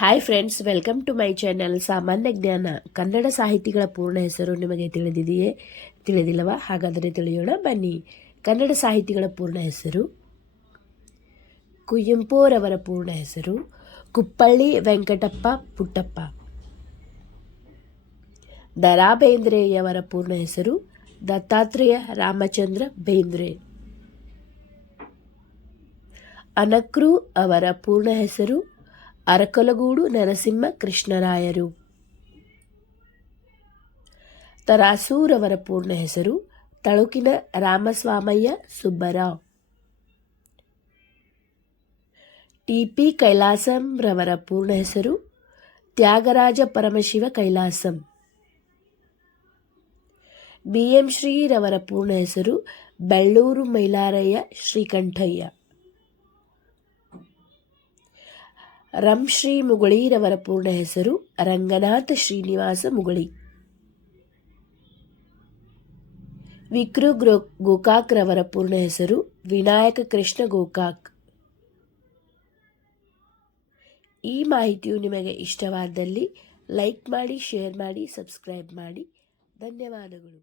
Hi friends, welcome to my channel ಸಾಮಾನ್ಯ ಜ್ಞಾನ. ಕನ್ನಡ ಸಾಹಿತಿಗಳ ಪೂರ್ಣ ಹೆಸರು ನಿಮಗೆ ತಿಳಿದಿದೆಯೇ? ತಿಳಿದಿಲ್ಲವಾ? ಹಾಗಾದರೆ ತಿಳಿಯೋಣ ಬನ್ನಿ. ಕನ್ನಡ ಸಾಹಿತಿಗಳ ಪೂರ್ಣ ಹೆಸರು: ಕುವೆಂಪುರವರ ಪೂರ್ಣ ಹೆಸರು ಕುಪ್ಪಳ್ಳಿ ವೆಂಕಟಪ್ಪ ಪುಟ್ಟಪ್ಪ. ದ.ರಾ ಬೇಂದ್ರೆಯವರ ಪೂರ್ಣ ಹೆಸರು ದತ್ತಾತ್ರೇಯ ರಾಮಚಂದ್ರ ಬೇಂದ್ರೆ. ಅನಕೃ ಅವರ ಪೂರ್ಣ ಹೆಸರು ಅರಕಲಗೂಡು ನರಸಿಂಹ ಕೃಷ್ಣರಾಯರು. ತರಾಸೂರವರ ಪೂರ್ಣ ಹೆಸರು ತಳುಕಿನ ರಾಮಸ್ವಾಮಯ್ಯ ಸುಬ್ಬರಾವ್. ಟಿ.ಪಿ. ಕೈಲಾಸಂ ರವರ ಪೂರ್ಣ ಹೆಸರು ತ್ಯಾಗರಾಜ ಪರಮಶಿವ ಕೈಲಾಸಂ. ಬಿ.ಎಂ. ಶ್ರೀ ರವರ ಪೂರ್ಣ ಹೆಸರು ಬೆಳ್ಳೂರು ಮೈಲಾರಯ್ಯ ಶ್ರೀಕಂಠಯ್ಯ. ರಂಶ್ರೀ ಮುಗಳಿರವರ ಪೂರ್ಣ ಹೆಸರು ರಂಗನಾಥ ಶ್ರೀನಿವಾಸ ಮುಗಳಿ. ವಿಕ್ರು ಗೋಕಾಕ್ ರವರ ಪೂರ್ಣ ಹೆಸರು ವಿನಾಯಕ ಕೃಷ್ಣ ಗೋಕಾಕ್. ಈ ಮಾಹಿತಿಯು ನಿಮಗೆ ಇಷ್ಟವಾದಲ್ಲಿ ಲೈಕ್ ಮಾಡಿ, ಶೇರ್ ಮಾಡಿ, ಸಬ್ಸ್ಕ್ರೈಬ್ ಮಾಡಿ. ಧನ್ಯವಾದಗಳು.